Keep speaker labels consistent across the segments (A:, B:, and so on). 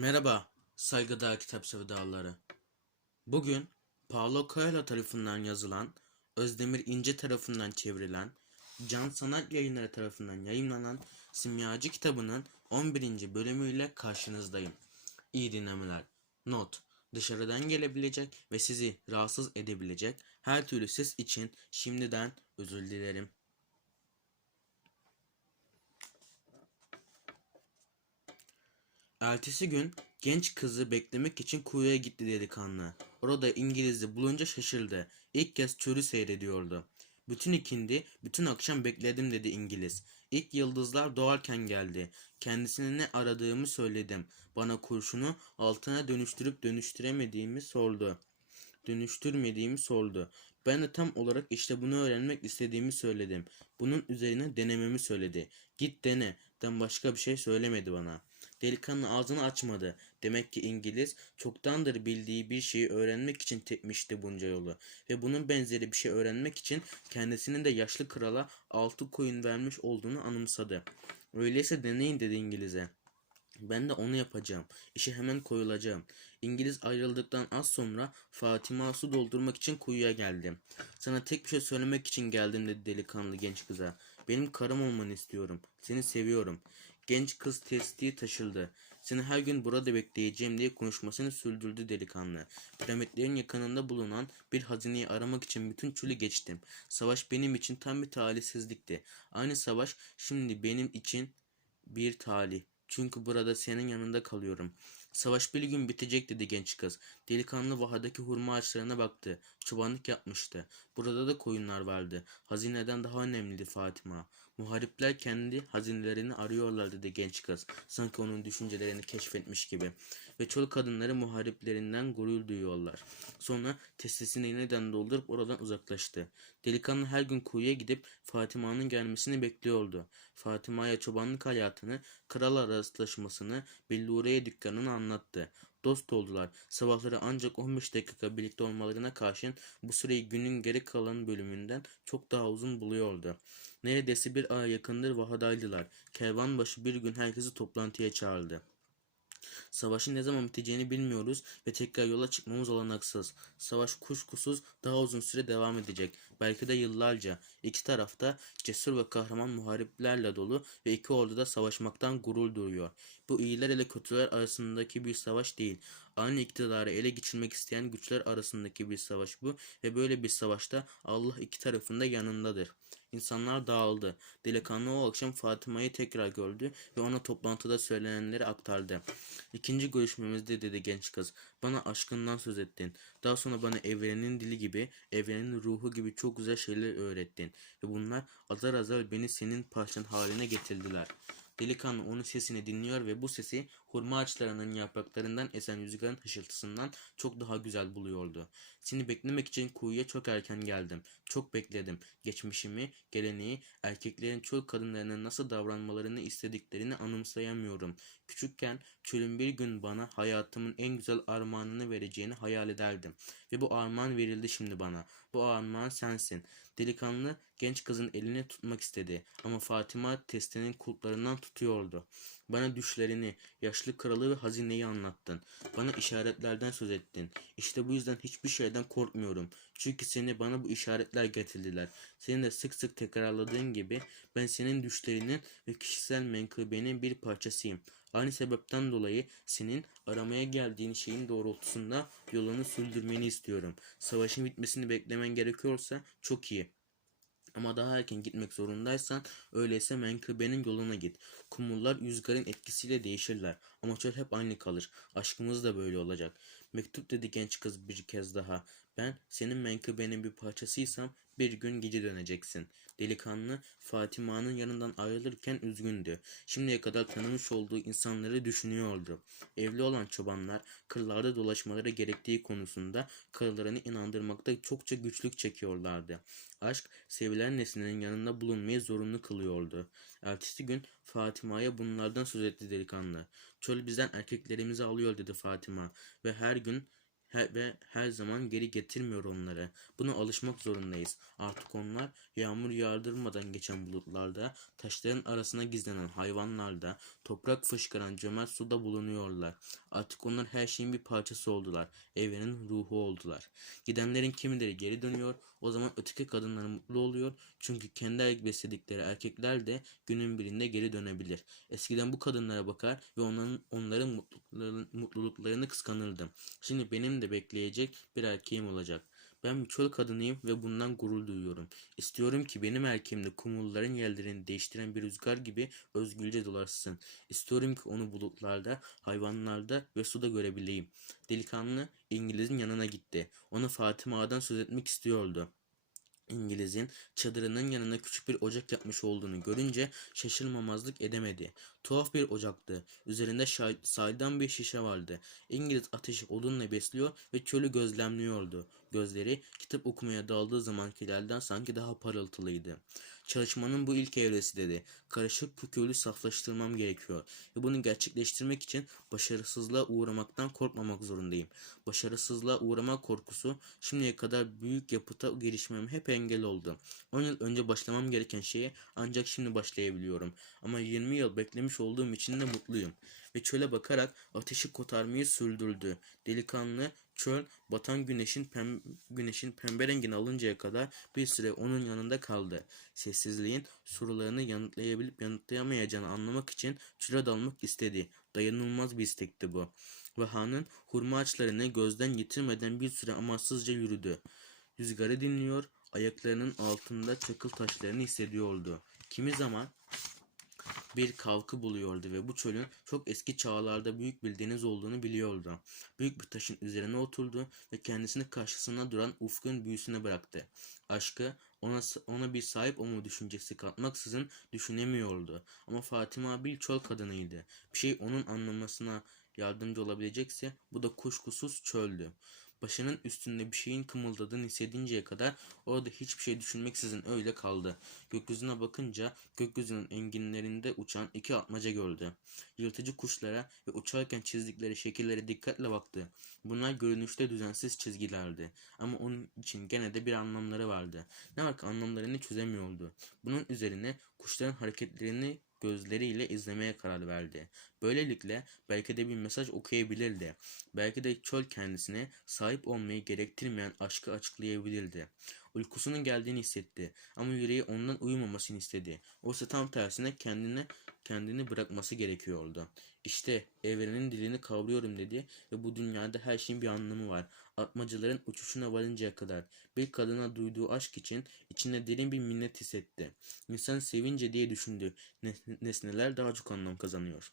A: Merhaba, saygıdeğer kitap sevdaları. Bugün Paulo Coelho tarafından yazılan, Özdemir İnce tarafından çevrilen, Can Sanat Yayınları tarafından yayınlanan Simyacı kitabının 11. bölümüyle karşınızdayım. İyi dinlemeler. Not. Dışarıdan gelebilecek ve sizi rahatsız edebilecek her türlü ses için şimdiden özür dilerim. Ertesi gün genç kızı beklemek için kuyuya gitti delikanlı. Orada İngiliz'i bulunca şaşırdı. İlk kez çölü seyrediyordu. Bütün ikindi, bütün akşam bekledim dedi İngiliz. İlk yıldızlar doğarken geldi. Kendisine ne aradığımı söyledim. Bana kurşunu altına dönüştürüp dönüştüremediğimi sordu. Dönüştürmediğimi sordu. Ben de tam olarak işte bunu öğrenmek istediğimi söyledim. Bunun üzerine denememi söyledi. Git dene. Den başka bir şey söylemedi bana. Delikanlı ağzını açmadı. Demek ki İngiliz çoktandır bildiği bir şeyi öğrenmek için tepmişti bunca yolu. Ve bunun benzeri bir şey öğrenmek için kendisinin de yaşlı krala altı koyun vermiş olduğunu anımsadı. Öyleyse deneyin dedi İngiliz'e. Ben de onu yapacağım. İşe hemen koyulacağım. İngiliz ayrıldıktan az sonra Fatima su doldurmak için kuyuya geldi. Sana tek bir şey söylemek için geldim dedi delikanlı genç kıza. Benim karım olmanı istiyorum. Seni seviyorum. Genç kız testiyi taşıldı. Seni her gün burada bekleyeceğim diye konuşmasını sürdürdü delikanlı. Piramitlerin yakınında bulunan bir hazineyi aramak için bütün çölü geçtim. Savaş benim için tam bir talihsizlikti. Aynı savaş şimdi benim için bir talih. Çünkü burada senin yanında kalıyorum. Savaş bir gün bitecek dedi genç kız. Delikanlı vahadaki hurma ağaçlarına baktı. Çobanlık yapmıştı. Burada da koyunlar vardı. Hazineden daha önemliydi Fatima. Muharipler kendi hazinelerini arıyorlar dedi genç kız. Sanki onun düşüncelerini keşfetmiş gibi. Ve çol kadınları muhariplerinden gurur duyuyorlar. Sonra testesini yeniden doldurup oradan uzaklaştı. Delikanlı her gün kuyuya gidip Fatima'nın gelmesini bekliyordu. Fatima'ya çobanlık hayatını, kral rastlaşmasını, Billuriye dükkanını anlattı. Dost oldular. Sabahları ancak 15 dakika birlikte olmalarına karşın bu süreyi günün geri kalan bölümünden çok daha uzun buluyordu. Neredeyse bir aya yakındır vahadaydılar. Kervanbaşı bir gün herkesi toplantıya çağırdı. Savaşın ne zaman biteceğini bilmiyoruz ve tekrar yola çıkmamız olanaksız. Savaş kuşkusuz daha uzun süre devam edecek. Belki de yıllarca. İki tarafta cesur ve kahraman muhariplerle dolu ve iki ordu da savaşmaktan gurur duyuyor. Bu iyiler ile kötüler arasındaki bir savaş değil. Aynı iktidarı ele geçirmek isteyen güçler arasındaki bir savaş bu ve böyle bir savaşta Allah iki tarafında yanındadır. İnsanlar dağıldı. Delikanlı o akşam Fatıma'yı tekrar gördü ve ona toplantıda söylenenleri aktardı. İkinci görüşmemizde dedi genç kız. Bana aşkından söz ettin. Daha sonra bana evrenin dili gibi, evrenin ruhu gibi çok güzel şeyler öğrettin. Ve bunlar azar azar beni senin parçan haline getirdiler. Delikanlı onun sesini dinliyor ve bu sesi hurma ağaçlarının yapraklarından esen rüzgarın hışıltısından çok daha güzel buluyordu. Seni beklemek için kuyuya çok erken geldim. Çok bekledim. Geçmişimi, geleneği, erkeklerin çöl kadınlarına nasıl davranmalarını istediklerini anımsayamıyorum. Küçükken çölün bir gün bana hayatımın en güzel armağanını vereceğini hayal ederdim. Ve bu armağan verildi şimdi bana. Bu armağan sensin. Delikanlı genç kızın elini tutmak istedi ama Fatima testenin kulplarından tutuyordu. Bana düşlerini, yaşlı kralı ve hazineyi anlattın. Bana işaretlerden söz ettin. İşte bu yüzden hiçbir şeyden korkmuyorum. Çünkü seni bana bu işaretler getirdiler. Senin de sık sık tekrarladığın gibi ben senin düşlerinin ve kişisel menkıbenin bir parçasıyım. Aynı sebepten dolayı senin aramaya geldiğin şeyin doğrultusunda yolunu sürdürmeni istiyorum. Savaşın bitmesini beklemen gerekiyorsa çok iyi. Ama daha erken gitmek zorundaysan öyleyse menkıbenin yoluna git. Kumullar rüzgarın etkisiyle değişirler ama çöl hep aynı kalır. Aşkımız da böyle olacak. Mektup dedi genç kız bir kez daha. Ben senin menkıbenin bir parçasıysam bir gün gece döneceksin. Delikanlı Fatima'nın yanından ayrılırken üzgündü. Şimdiye kadar tanımış olduğu insanları düşünüyordu. Evli olan çobanlar kırlarda dolaşmaları gerektiği konusunda karılarını inandırmakta çokça güçlük çekiyorlardı. Aşk sevilen nesnenin yanında bulunmayı zorunlu kılıyordu. Ertesi gün Fatima'ya bunlardan söz etti delikanlı. Çöl bizden erkeklerimizi alıyor dedi Fatima ve her gün Her, ve her zaman geri getirmiyor onları. Buna alışmak zorundayız. Artık onlar yağmur yağdırmadan geçen bulutlarda, taşların arasına gizlenen hayvanlarda, toprak fışkıran cömert suda bulunuyorlar. Artık onlar her şeyin bir parçası oldular. Evrenin ruhu oldular. Gidenlerin kimileri geri dönüyor. O zaman öteki kadınlar mutlu oluyor. Çünkü kendi besledikleri erkekler de günün birinde geri dönebilir. Eskiden bu kadınlara bakar ve onların onların mutluluklarını kıskanırdım. Şimdi benim de bekleyecek bir erkeğim olacak. Ben bir çöl kadınıyım ve bundan gurur duyuyorum. İstiyorum ki benim erkeğim de kumulların yerlerini değiştiren bir rüzgar gibi özgürce dolaşsın. İstiyorum ki onu bulutlarda, hayvanlarda ve suda görebileyim. Delikanlı İngiliz'in yanına gitti. Ona Fatıma Ağa'dan söz etmek istiyordu. İngiliz'in çadırının yanına küçük bir ocak yapmış olduğunu görünce şaşırmamazlık edemedi. Tuhaf bir ocaktı. Üzerinde saydam bir şişe vardı. İngiliz ateşi odunla besliyor ve çölü gözlemliyordu. Gözleri kitap okumaya daldığı zamankilerden sanki daha parıltılıydı. Çalışmanın bu ilk evresi dedi. Karışık pükülü saflaştırmam gerekiyor ve bunu gerçekleştirmek için başarısızlığa uğramaktan korkmamak zorundayım. Başarısızlığa uğrama korkusu şimdiye kadar büyük yapıta girişmem hep engel oldu. 10 yıl önce başlamam gereken şeye ancak şimdi başlayabiliyorum. Ama 20 yıl beklemiş olduğum için de mutluyum. Ve çöle bakarak ateşi kotarmayı sürdürdü. Delikanlı çöl batan güneşin pem güneşin pembe rengini alıncaya kadar bir süre onun yanında kaldı. Sessizliğin sorularını yanıtlayabilip yanıtlayamayacağını anlamak için çöle dalmak istedi. Dayanılmaz bir istekti bu. Vaha'nın hurma ağaçlarını gözden yitirmeden bir süre amaçsızca yürüdü. Rüzgarı dinliyor, ayaklarının altında çakıl taşlarını hissediyordu. Kimi zaman bir kalkı buluyordu ve bu çölün çok eski çağlarda büyük bir deniz olduğunu biliyordu. Büyük bir taşın üzerine oturdu ve kendisini karşısına duran ufkun büyüsüne bıraktı. Aşkı ona, ona bir sahip olma düşüncesi katmaksızın düşünemiyordu. Ama Fatima bir çöl kadınıydı. Bir şey onun anlamasına yardımcı olabilecekse bu da kuşkusuz çöldü. Başının üstünde bir şeyin kımıldadığını hissedinceye kadar orada hiçbir şey düşünmeksizin öyle kaldı. Gökyüzüne bakınca gökyüzünün enginlerinde uçan iki atmaca gördü. Yırtıcı kuşlara ve uçarken çizdikleri şekillere dikkatle baktı. Bunlar görünüşte düzensiz çizgilerdi. Ama onun için gene de bir anlamları vardı. Ne var ki anlamlarını çözemiyordu. Bunun üzerine kuşların hareketlerini gözleriyle izlemeye karar verdi. Böylelikle belki de bir mesaj okuyabilirdi. Belki de çöl kendisine sahip olmayı gerektirmeyen aşkı açıklayabilirdi. Uykusunun geldiğini hissetti ama yüreği ondan uyumamasını istedi. Oysa tam tersine kendine kendini bırakması gerekiyordu. İşte evrenin dilini kavruyorum dedi ve bu dünyada her şeyin bir anlamı var. Atmacıların uçuşuna varıncaya kadar bir kadına duyduğu aşk için içinde derin bir minnet hissetti. İnsan sevince diye düşündü. Nesneler daha çok anlam kazanıyor.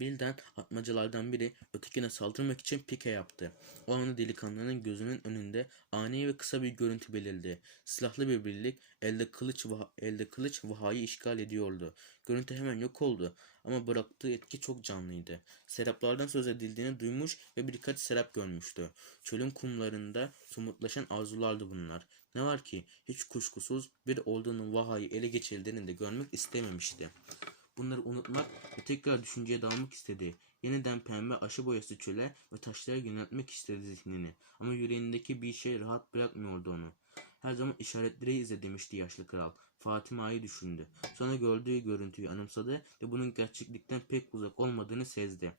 A: Birden atmacılardan biri ötekine saldırmak için pike yaptı. O anda delikanlının gözünün önünde ani ve kısa bir görüntü belirdi. Silahlı bir birlik elde kılıç elde kılıç vahayı işgal ediyordu. Görüntü hemen yok oldu ama bıraktığı etki çok canlıydı. Seraplardan söz edildiğini duymuş ve birkaç serap görmüştü. Çölün kumlarında somutlaşan arzulardı bunlar. Ne var ki hiç kuşkusuz bir olduğunun vahayı ele geçirdiğini de görmek istememişti. Bunları unutmak ve tekrar düşünceye dalmak istedi. Yeniden pembe aşı boyası çöle ve taşlara yöneltmek istedi zihnini. Ama yüreğindeki bir şey rahat bırakmıyordu onu. Her zaman işaretleri izle demişti yaşlı kral. Fatima'yı düşündü. Sonra gördüğü görüntüyü anımsadı ve bunun gerçeklikten pek uzak olmadığını sezdi.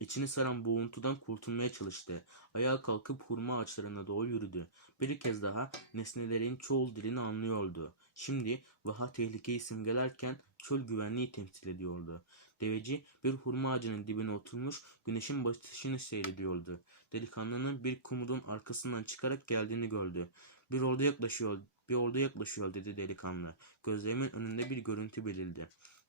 A: İçini saran boğuntudan kurtulmaya çalıştı. Ayağa kalkıp hurma ağaçlarına doğru yürüdü. Bir kez daha nesnelerin çoğul dilini anlıyordu. Şimdi vaha tehlikeyi simgelerken çöl güvenliği temsil ediyordu. Deveci bir hurma ağacının dibine oturmuş güneşin batışını seyrediyordu. Delikanlının bir kumudun arkasından çıkarak geldiğini gördü. Bir ordu yaklaşıyor, bir ordu yaklaşıyor dedi delikanlı. Gözlerimin önünde bir görüntü belirdi.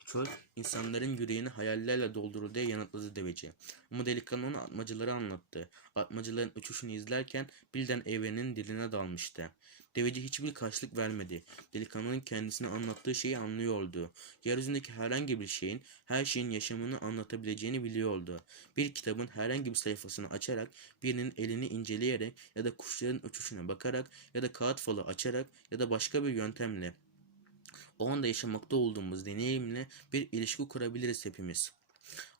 A: Çöl insanların yüreğini hayallerle doldurur diye yanıtladı deveci. Ama delikanlı ona atmacıları anlattı. Atmacıların uçuşunu izlerken birden evrenin diline dalmıştı. Deveci hiçbir karşılık vermedi. Delikanlının kendisine anlattığı şeyi anlıyordu. Yeryüzündeki herhangi bir şeyin, her şeyin yaşamını anlatabileceğini biliyordu. Bir kitabın herhangi bir sayfasını açarak, birinin elini inceleyerek ya da kuşların uçuşuna bakarak ya da kağıt falı açarak ya da başka bir yöntemle o anda yaşamakta olduğumuz deneyimle bir ilişki kurabiliriz hepimiz.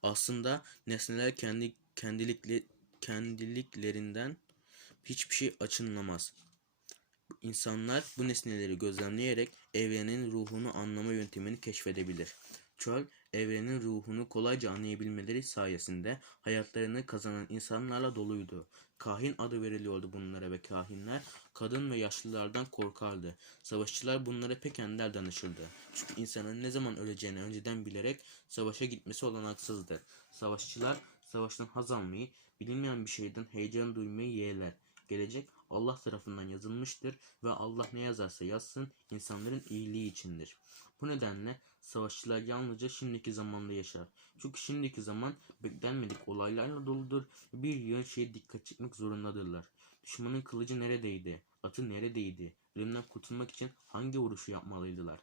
A: Aslında nesneler kendi kendilikle kendiliklerinden hiçbir şey açınlamaz. İnsanlar bu nesneleri gözlemleyerek evrenin ruhunu anlama yöntemini keşfedebilir. Çöl, evrenin ruhunu kolayca anlayabilmeleri sayesinde hayatlarını kazanan insanlarla doluydu. Kahin adı veriliyordu bunlara ve kahinler kadın ve yaşlılardan korkardı. Savaşçılar bunlara pek ender danışırdı. Çünkü insanın ne zaman öleceğini önceden bilerek savaşa gitmesi olanaksızdı. Savaşçılar savaştan haz almayı, bilinmeyen bir şeyden heyecan duymayı yeğler. Gelecek Allah tarafından yazılmıştır ve Allah ne yazarsa yazsın insanların iyiliği içindir. Bu nedenle savaşçılar yalnızca şimdiki zamanda yaşar. Çünkü şimdiki zaman beklenmedik olaylarla doludur bir yığın şeye dikkat çekmek zorundadırlar. Düşmanın kılıcı neredeydi? Atı neredeydi? Ölümden kurtulmak için hangi vuruşu yapmalıydılar?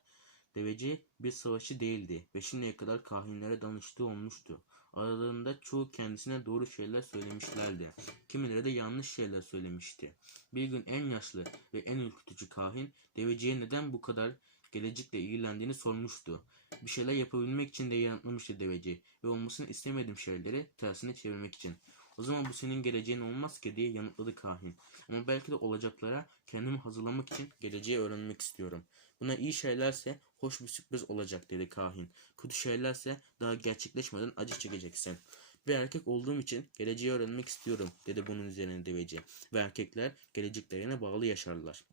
A: Deveci bir savaşçı değildi ve şimdiye kadar kahinlere danıştığı olmuştu. Aralarında çoğu kendisine doğru şeyler söylemişlerdi. Kimileri de yanlış şeyler söylemişti. Bir gün en yaşlı ve en ürkütücü kahin deveciye neden bu kadar gelecekle ilgilendiğini sormuştu. Bir şeyler yapabilmek için de yanıtlamıştı deveci ve olmasını istemediğim şeyleri tersine çevirmek için. O zaman bu senin geleceğin olmaz ki diye yanıtladı kahin. Ama belki de olacaklara kendimi hazırlamak için geleceği öğrenmek istiyorum. Buna iyi şeylerse hoş bir sürpriz olacak dedi kahin. Kötü şeylerse daha gerçekleşmeden acı çekeceksin. Bir erkek olduğum için geleceği öğrenmek istiyorum dedi bunun üzerine deveci. Ve erkekler geleceklerine bağlı yaşarlar.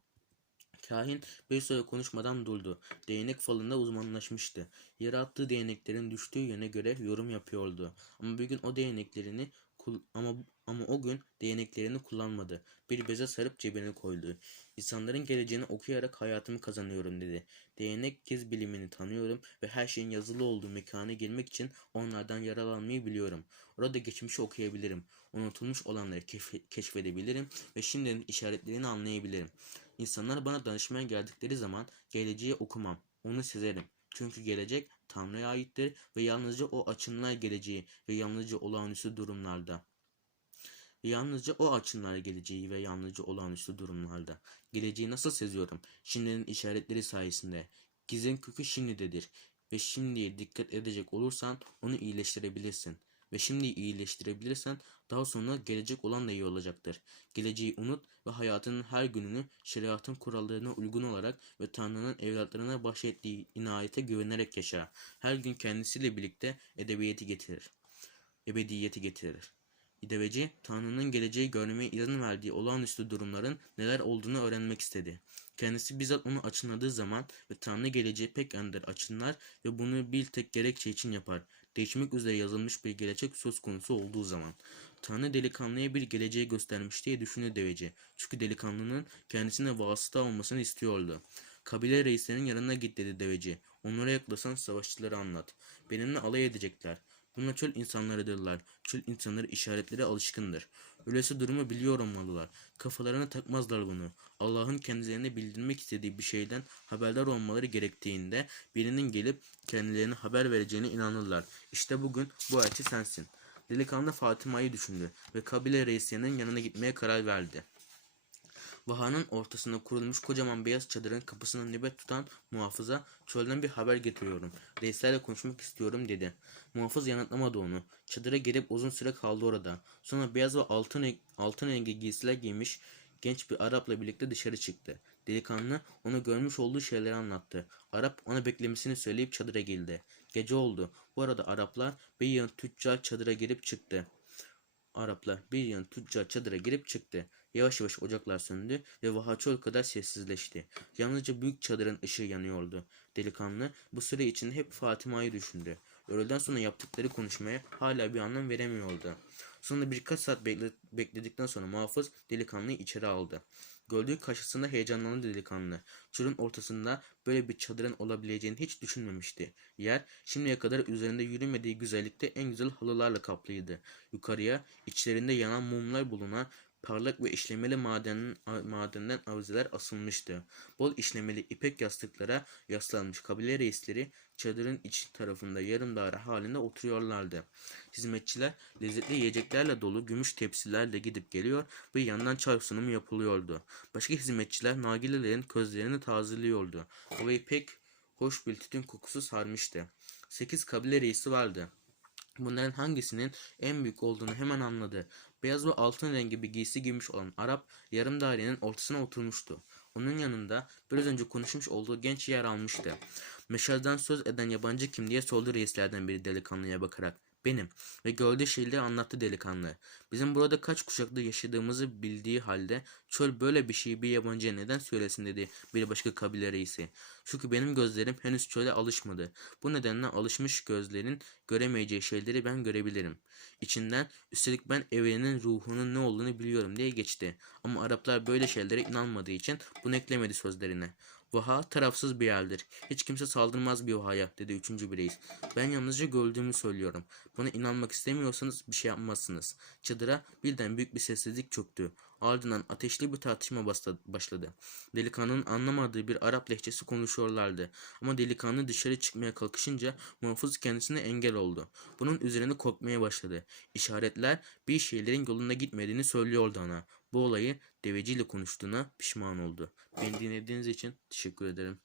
A: Kahin bir süre konuşmadan durdu. Değnek falında uzmanlaşmıştı. Yere attığı değneklerin düştüğü yöne göre yorum yapıyordu. Ama bir gün o değneklerini ama ama o gün değneklerini kullanmadı. Bir beze sarıp cebine koydu. İnsanların geleceğini okuyarak hayatımı kazanıyorum dedi. Değnek giz bilimini tanıyorum ve her şeyin yazılı olduğu mekana girmek için onlardan yararlanmayı biliyorum. Orada geçmişi okuyabilirim. Unutulmuş olanları keşfe- keşfedebilirim ve şimdinin işaretlerini anlayabilirim. İnsanlar bana danışmaya geldikleri zaman geleceği okumam. Onu sezerim. Çünkü gelecek Tanrı'ya aittir ve yalnızca o açınlar geleceği ve yalnızca olağanüstü durumlarda. Ve yalnızca o açınlar geleceği ve yalnızca olağanüstü durumlarda. Geleceği nasıl seziyorum? Şimdinin işaretleri sayesinde. Gizin kökü şimdidedir. Ve şimdiye dikkat edecek olursan onu iyileştirebilirsin. Ve şimdi iyileştirebilirsen daha sonra gelecek olan da iyi olacaktır. Geleceği unut ve hayatının her gününü şeriatın kurallarına uygun olarak ve Tanrı'nın evlatlarına bahşettiği inayete güvenerek yaşa. Her gün kendisiyle birlikte edebiyeti getirir. Ebediyeti getirir. İdeveci, Tanrı'nın geleceği görmeye izin verdiği olağanüstü durumların neler olduğunu öğrenmek istedi. Kendisi bizzat onu açınladığı zaman ve Tanrı geleceği pek ender açınlar ve bunu bir tek gerekçe için yapar. Değişmek üzere yazılmış bir gelecek söz konusu olduğu zaman. Tanrı delikanlıya bir geleceği göstermiş diye düşündü deveci. Çünkü delikanlının kendisine vasıta olmasını istiyordu. Kabile reislerinin yanına git dedi deveci. Onlara yaklaşan savaşçıları anlat. Benimle alay edecekler. Bunlar çöl insanlarıdırlar. Çöl insanları işaretlere alışkındır. Öyleyse durumu biliyor olmalılar. Kafalarına takmazlar bunu. Allah'ın kendilerine bildirmek istediği bir şeyden haberdar olmaları gerektiğinde birinin gelip kendilerine haber vereceğine inanırlar. İşte bugün bu elçi sensin. Delikanlı Fatıma'yı düşündü ve kabile reislerinin yanına gitmeye karar verdi. Vahanın ortasında kurulmuş kocaman beyaz çadırın kapısını nöbet tutan muhafıza çölden bir haber getiriyorum. Reislerle konuşmak istiyorum dedi. Muhafız yanıtlamadı onu. Çadıra gelip uzun süre kaldı orada. Sonra beyaz ve altın, altın rengi giysiler giymiş genç bir Arap'la birlikte dışarı çıktı. Delikanlı ona görmüş olduğu şeyleri anlattı. Arap ona beklemesini söyleyip çadıra girdi. Gece oldu. Bu arada Araplar bir yığın tüccar çadıra girip çıktı. Araplar bir yan tüccar çadıra girip çıktı. Yavaş yavaş ocaklar söndü ve vaha çöl kadar sessizleşti. Yalnızca büyük çadırın ışığı yanıyordu. Delikanlı bu süre içinde hep Fatıma'yı düşündü. Öğleden sonra yaptıkları konuşmaya hala bir anlam veremiyordu. Sonra birkaç saat bekle- bekledikten sonra muhafız delikanlıyı içeri aldı. Gördüğü karşısında heyecanlandı delikanlı. Çölün ortasında böyle bir çadırın olabileceğini hiç düşünmemişti. Yer şimdiye kadar üzerinde yürümediği güzellikte en güzel halılarla kaplıydı. Yukarıya içlerinde yanan mumlar bulunan parlak ve işlemeli madenin, madenden avizeler asılmıştı. Bol işlemeli ipek yastıklara yaslanmış kabile reisleri çadırın iç tarafında yarım daire halinde oturuyorlardı. Hizmetçiler lezzetli yiyeceklerle dolu gümüş tepsilerle gidip geliyor ve yandan çay sunumu yapılıyordu. Başka hizmetçiler nargilelerin közlerini tazeliyordu. Havayı pek hoş bir tütün kokusu sarmıştı. Sekiz kabile reisi vardı. Bunların hangisinin en büyük olduğunu hemen anladı. Beyaz ve altın rengi bir giysi giymiş olan Arap yarım dairenin ortasına oturmuştu. Onun yanında biraz önce konuşmuş olduğu genç yer almıştı. Meşalden söz eden yabancı kim diye sordu reislerden biri delikanlıya bakarak. Benim ve gördüğü şeyleri anlattı delikanlı. Bizim burada kaç kuşakta yaşadığımızı bildiği halde çöl böyle bir şeyi bir yabancıya neden söylesin dedi bir başka kabile reisi. Çünkü benim gözlerim henüz çöle alışmadı. Bu nedenle alışmış gözlerin göremeyeceği şeyleri ben görebilirim. İçinden üstelik ben evrenin ruhunun ne olduğunu biliyorum diye geçti. Ama Araplar böyle şeylere inanmadığı için bunu eklemedi sözlerine. Vaha tarafsız bir yerdir. Hiç kimse saldırmaz bir vahaya dedi üçüncü bir. Ben yalnızca gördüğümü söylüyorum. Bana inanmak istemiyorsanız bir şey yapmazsınız. Çadıra birden büyük bir sessizlik çöktü. Ardından ateşli bir tartışma başladı. Delikanlının anlamadığı bir Arap lehçesi konuşuyorlardı. Ama delikanlı dışarı çıkmaya kalkışınca muhafız kendisine engel oldu. Bunun üzerine korkmaya başladı. İşaretler bir şeylerin yolunda gitmediğini söylüyordu ona. Bu olayı deveciyle konuştuğuna pişman oldu. Beni dinlediğiniz için teşekkür ederim.